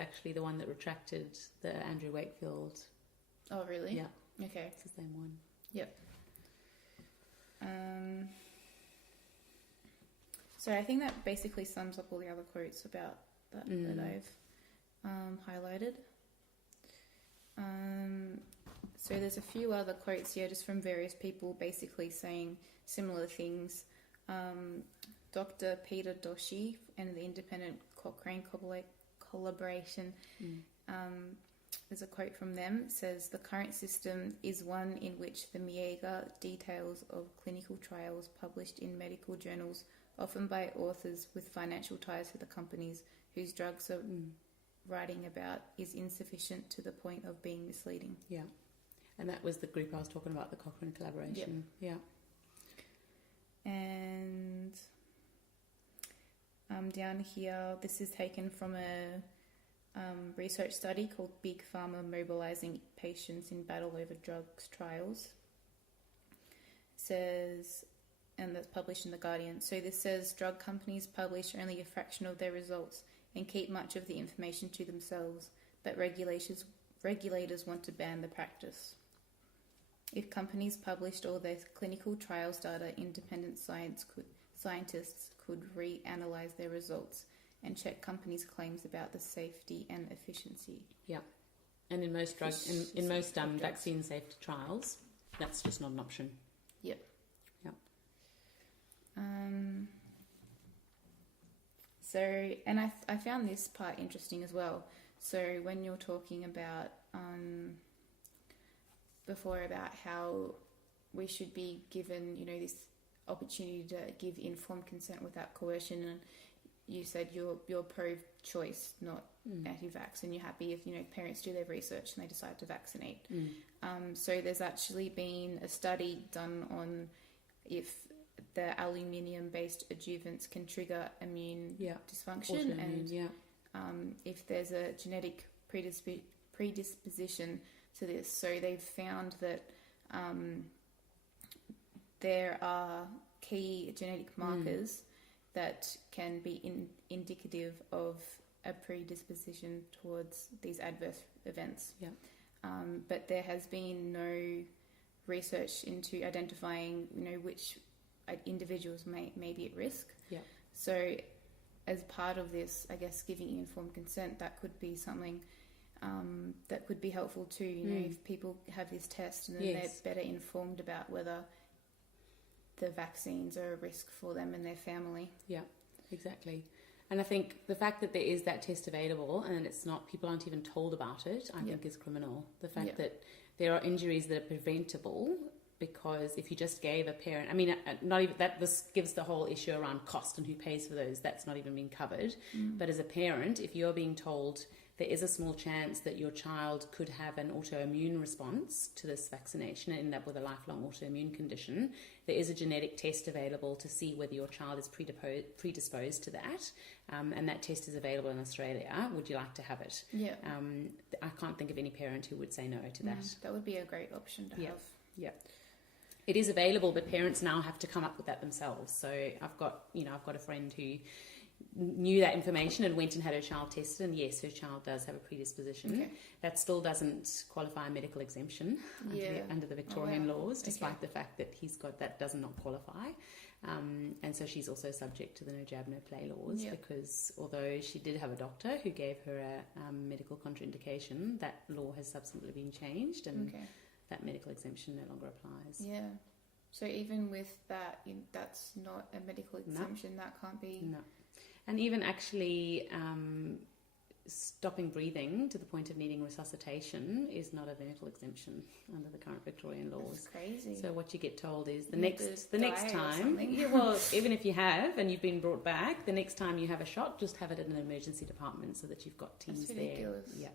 actually the one that retracted the Andrew Wakefield. Oh, really? Yeah. Okay. It's the same one. Yep. So I think that basically sums up all the other quotes about that that I've highlighted. So there's a few other quotes here just from various people basically saying similar things. Dr. Peter Doshi and the Independent Cochrane Collaboration, there's a quote from them. It says, "The current system is one in which the meagre details of clinical trials published in medical journals, often by authors with financial ties to the companies whose drugs are writing about, is insufficient to the point of being misleading." Yeah. And that was the group I was talking about, the Cochrane Collaboration. Yep. Yeah. And down here, this is taken from a research study called Big Pharma Mobilizing Patients in Battle Over Drugs Trials. It says, and that's published in The Guardian. So this says drug companies publish only a fraction of their results and keep much of the information to themselves, but regulators want to ban the practice. If companies published all their clinical trials data, independent scientists could reanalyze their results and check companies' claims about the safety and efficiency. Yeah. And in most vaccine safety trials, that's just not an option. Yep. Yep. So, and I found this part interesting as well. So when you're talking about before about how we should be given, this opportunity to give informed consent without coercion, and you said you're pro-choice, not anti-vax, and you're happy if parents do their research and they decide to vaccinate. So there's actually been a study done on if the aluminium-based adjuvants can trigger immune dysfunction, and if there's a genetic predisposition to this. So they've found that there are key genetic markers that can be indicative of a predisposition towards these adverse events. Yeah. But there has been no research into identifying, which individuals may be at risk. Yeah. So as part of this, I guess, giving informed consent, that could be something that could be helpful too. If people have this test and then they're better informed about whether the vaccines are a risk for them and their family. Yeah, exactly. And I think the fact that there is that test available and it's not, people aren't even told about it, I think is criminal. The fact that there are injuries that are preventable, because if you just gave a parent, not even that, this gives the whole issue around cost and who pays for those, that's not even being covered. But as a parent, if you're being told there is a small chance that your child could have an autoimmune response to this vaccination and end up with a lifelong autoimmune condition, there is a genetic test available to see whether your child is predisposed to that. And that test is available in Australia. Would you like to have it? Yeah. I can't think of any parent who would say no to that. That would be a great option to have. Yeah. It is available, but parents now have to come up with that themselves. So I've got a friend who knew that information and went and had her child tested, and yes, her child does have a predisposition. Okay. That still doesn't qualify a medical exemption under the Victorian laws, despite the fact that that does not qualify. And so she's also subject to the no jab, no play laws, because although she did have a doctor who gave her a medical contraindication, that law has subsequently been changed, and that medical exemption no longer applies. Yeah. So even with that, that's not a medical exemption. No. That can't be. No. And even actually stopping breathing to the point of needing resuscitation is not a medical exemption under the current Victorian laws. That's crazy. So what you get told is the next time, even if you have and you've been brought back, the next time you have a shot, just have it in an emergency department so that you've got teams there. That's ridiculous. Yeah.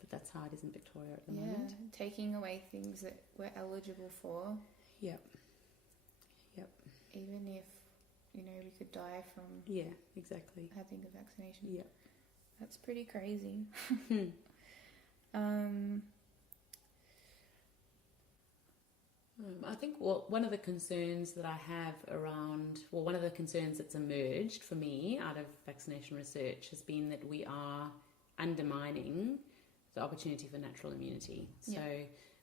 But that's how it is in Victoria at the moment. Taking away things that we're eligible for. Yep. Even if we could die from exactly having a vaccination. Yeah. That's pretty crazy. I think one of the concerns that I have around, well, one of the concerns that's emerged for me out of vaccination research has been that we are undermining the opportunity for natural immunity. So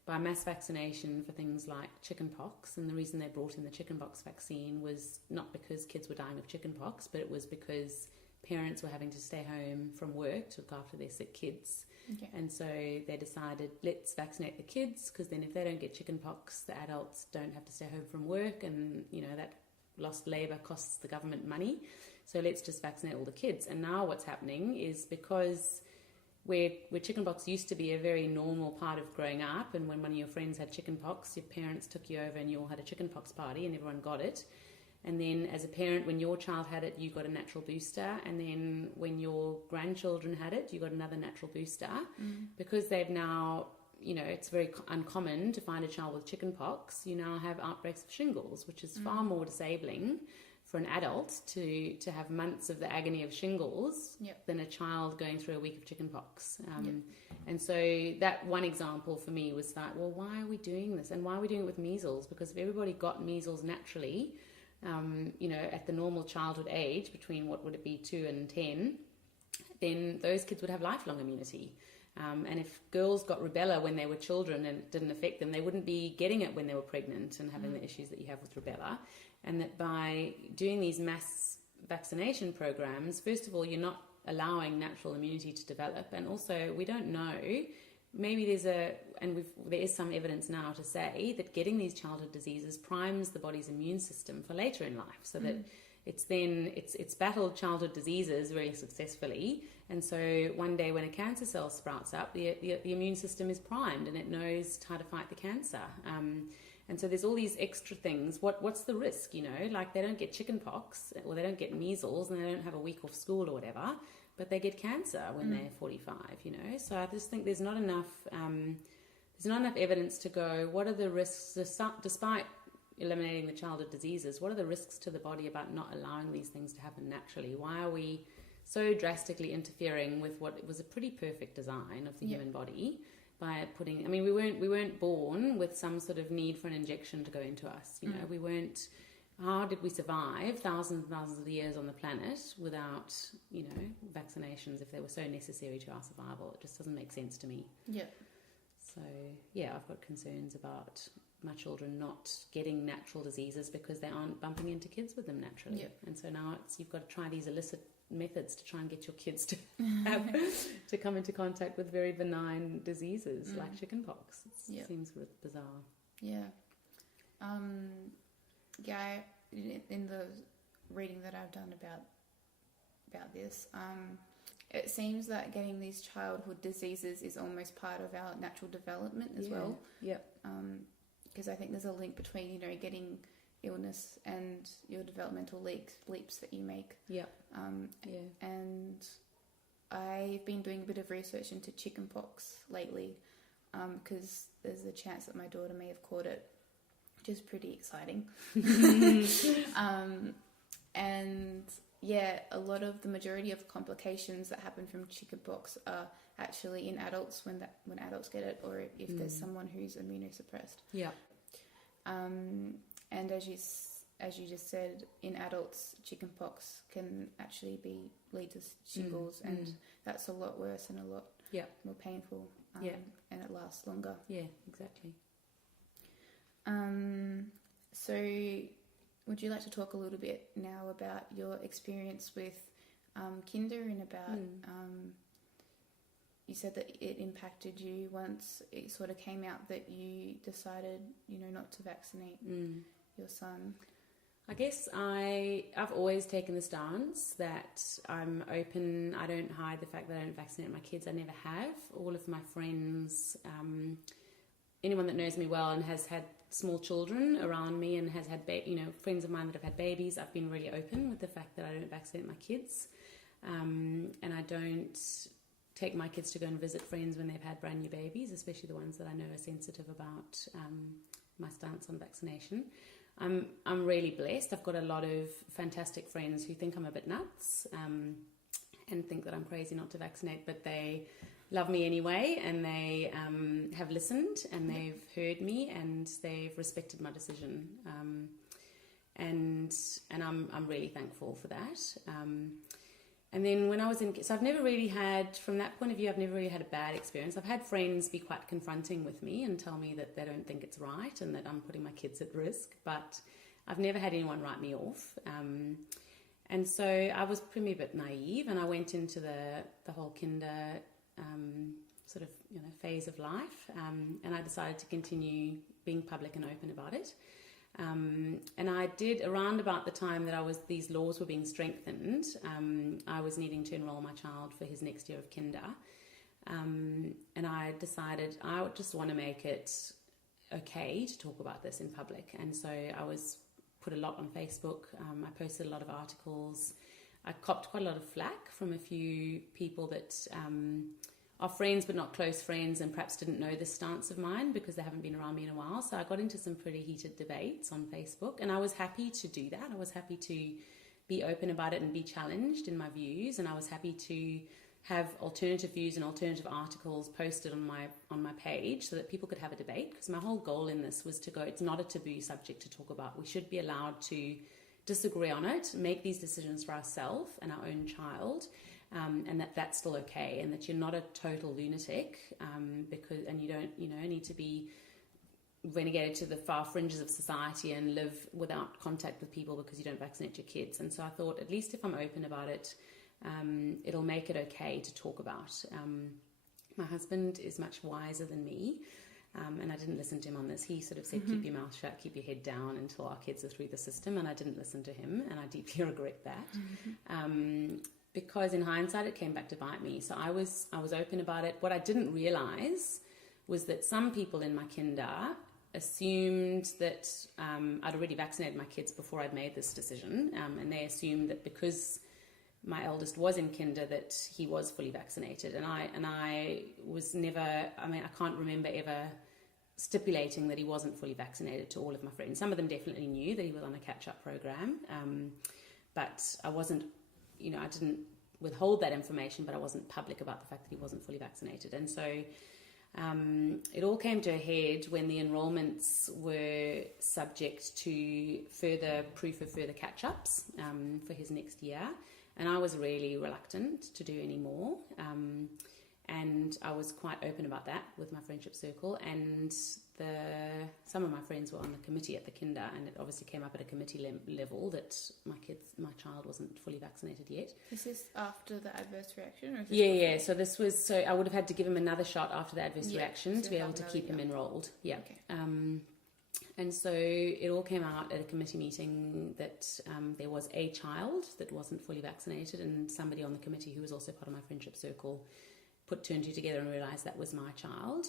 by mass vaccination for things like chickenpox, and the reason they brought in the chickenpox vaccine was not because kids were dying of chickenpox, but it was because parents were having to stay home from work to look after their sick kids. Okay. And so they decided, let's vaccinate the kids, because then if they don't get chickenpox, the adults don't have to stay home from work, and that lost labour costs the government money. So let's just vaccinate all the kids. And now what's happening is, because where chickenpox used to be a very normal part of growing up, and when one of your friends had chickenpox, your parents took you over and you all had a chickenpox party and everyone got it. And then as a parent, when your child had it, you got a natural booster. And then when your grandchildren had it, you got another natural booster. Because they've now, it's very uncommon to find a child with chickenpox. You now have outbreaks of shingles, which is far more disabling for an adult to have months of the agony of shingles than a child going through a week of chickenpox. And so that one example for me was like, well, why are we doing this? And why are we doing it with measles? Because if everybody got measles naturally, at the normal childhood age, between what would it be, 2 and 10, then those kids would have lifelong immunity. And if girls got rubella when they were children and it didn't affect them, they wouldn't be getting it when they were pregnant and having the issues that you have with rubella. And that by doing these mass vaccination programs, first of all, you're not allowing natural immunity to develop. And also, we don't know, maybe there is some evidence now to say that getting these childhood diseases primes the body's immune system for later in life, so that it's battled childhood diseases very successfully, and so one day when a cancer cell sprouts up, the immune system is primed and it knows how to fight the cancer. And so there's all these extra things. What's the risk? Like they don't get chickenpox or they don't get measles and they don't have a week off school or whatever, but they get cancer when they're 45. So I just think there's not enough evidence to go, what are the risks, despite eliminating the childhood diseases, what are the risks to the body about not allowing these things to happen naturally? Why are we so drastically interfering with what was a pretty perfect design of the human body by putting, we weren't born with some sort of need for an injection to go into us. We weren't, how did we survive thousands and thousands of years on the planet without, vaccinations if they were so necessary to our survival? It just doesn't make sense to me. Yeah. So, I've got concerns about my children not getting natural diseases because they aren't bumping into kids with them naturally. And so now you've got to try these illicit methods to try and get your kids to to come into contact with very benign diseases like chickenpox. It seems bizarre. In the reading that I've done about this, it seems that getting these childhood diseases is almost part of our natural development as well. Because I think there's a link between getting illness and your developmental leaps that you make. And I've been doing a bit of research into chickenpox lately, because there's a chance that my daughter may have caught it, which is pretty exciting. And a lot of the majority of complications that happen from chickenpox are actually in adults when adults get it, or if there's someone who's immunosuppressed. And as you just said, in adults, chickenpox can actually lead to shingles, and that's a lot worse and a lot more painful, and it lasts longer. Exactly. So would you like to talk a little bit now about your experience with kinder, and about you said that it impacted you once it sort of came out that you decided, not to vaccinate your son? I guess I've always taken the stance that I'm open. I don't hide the fact that I don't vaccinate my kids. I never have. All of my friends, anyone that knows me well and has had small children around me and has had, friends of mine that have had babies, I've been really open with the fact that I don't vaccinate my kids. And I don't take my kids to go and visit friends when they've had brand new babies, especially the ones that I know are sensitive about my stance on vaccination. I'm really blessed. I've got a lot of fantastic friends who think I'm a bit nuts and think that I'm crazy not to vaccinate, but they love me anyway, and they have listened, and they've heard me, and they've respected my decision. And I'm really thankful for that. And then when I was so I've never really had, from that point of view, I've never really had a bad experience. I've had friends be quite confronting with me and tell me that they don't think it's right and that I'm putting my kids at risk, but I've never had anyone write me off. And so I was probably a bit naive, and I went into the whole kinder sort of phase of life, and I decided to continue being public and open about it. And I did, around about the time that these laws were being strengthened, I was needing to enroll my child for his next year of kinder. And I decided I would just want to make it okay to talk about this in public. And so I put a lot on Facebook. I posted a lot of articles. I copped quite a lot of flack from a few people that are friends but not close friends, and perhaps didn't know this stance of mine because they haven't been around me in a while. So I got into some pretty heated debates on Facebook, and I was happy to do that. I was happy to be open about it and be challenged in my views, and I was happy to have alternative views and alternative articles posted on my page so that people could have a debate, because my whole goal in this was to go, it's not a taboo subject to talk about. We should be allowed to disagree on it, make these decisions for ourselves and our own child, and that's still okay, and that you're not a total lunatic, and you don't need to be renegated to the far fringes of society and live without contact with people because you don't vaccinate your kids. And so I thought, at least if I'm open about it, it'll make it okay to talk about. My husband is much wiser than me, and I didn't listen to him on this. He sort of said, keep your mouth shut, keep your head down until our kids are through the system, and I didn't listen to him, and I deeply regret that. Because in hindsight it came back to bite me. So I was open about it. What I didn't realise was that some people in my kinder assumed that I'd already vaccinated my kids before I'd made this decision, and they assumed that because my eldest was in kinder that he was fully vaccinated, and I was never, I can't remember ever stipulating that he wasn't fully vaccinated to all of my friends. Some of them definitely knew that he was on a catch-up program, but I wasn't, I didn't withhold that information, but I wasn't public about the fact that he wasn't fully vaccinated. And so it all came to a head when the enrolments were subject to further proof of further catch-ups for his next year. And I was really reluctant to do any more. And I was quite open about that with my friendship circle. And some of my friends were on the committee at the kinder, and it obviously came up at a committee level that my child wasn't fully vaccinated yet. Is this after the adverse reaction? Or is this yeah. So I would have had to give him another shot after the adverse reaction to be able to keep him enrolled. Yeah. Okay. And so it all came out at a committee meeting that there was a child that wasn't fully vaccinated, and somebody on the committee who was also part of my friendship circle put two and two together and realised that was my child.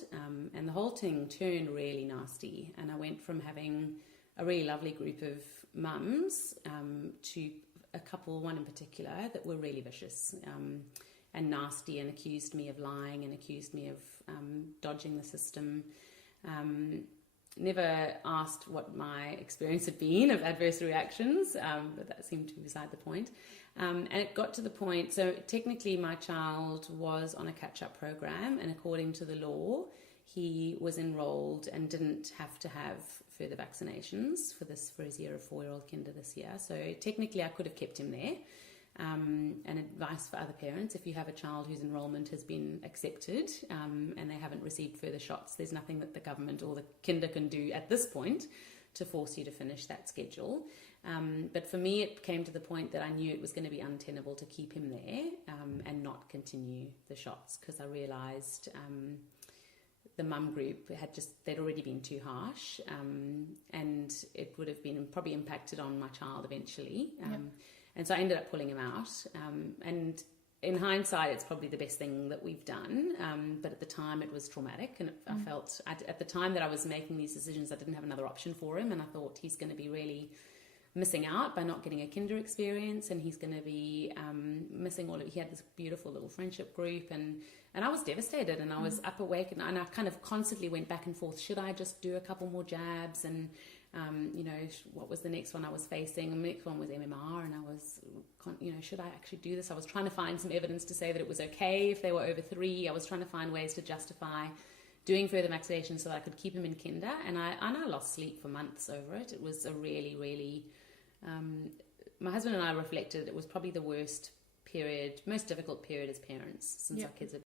And the whole thing turned really nasty. And I went from having a really lovely group of mums to a couple, one in particular, that were really vicious and nasty, and accused me of lying and accused me of dodging the system. Never asked what my experience had been of adverse reactions, but that seemed to be beside the point. And it got to the point, so technically my child was on a catch-up program, and according to the law, he was enrolled and didn't have to have further vaccinations for his year of 4-year-old kinder this year. So technically I could have kept him there. And advice for other parents: if you have a child whose enrolment has been accepted and they haven't received further shots, there's nothing that the government or the kinder can do at this point to force you to finish that schedule. But for me, it came to the point that I knew it was going to be untenable to keep him there and not continue the shots, because I realised the mum group they'd already been too harsh, and it would have been probably impacted on my child eventually. And so I ended up pulling him out. And in hindsight, it's probably the best thing that we've done. But at the time, it was traumatic. And I felt, at the time that I was making these decisions, I didn't have another option for him. And I thought, he's going to be really missing out by not getting a kinder experience. And he's going to be missing he had this beautiful little friendship group. And I was devastated. And I was up awake. And I kind of constantly went back and forth. Should I just do a couple more jabs? And what was the next one I was facing? The next one was MMR, and I was, should I actually do this? I was trying to find some evidence to say that it was okay if they were over 3. I was trying to find ways to justify doing further vaccinations so that I could keep him in kinder, and I lost sleep for months over it. It was a really, really, my husband and I reflected it was probably the worst period, most difficult period as parents since our kids had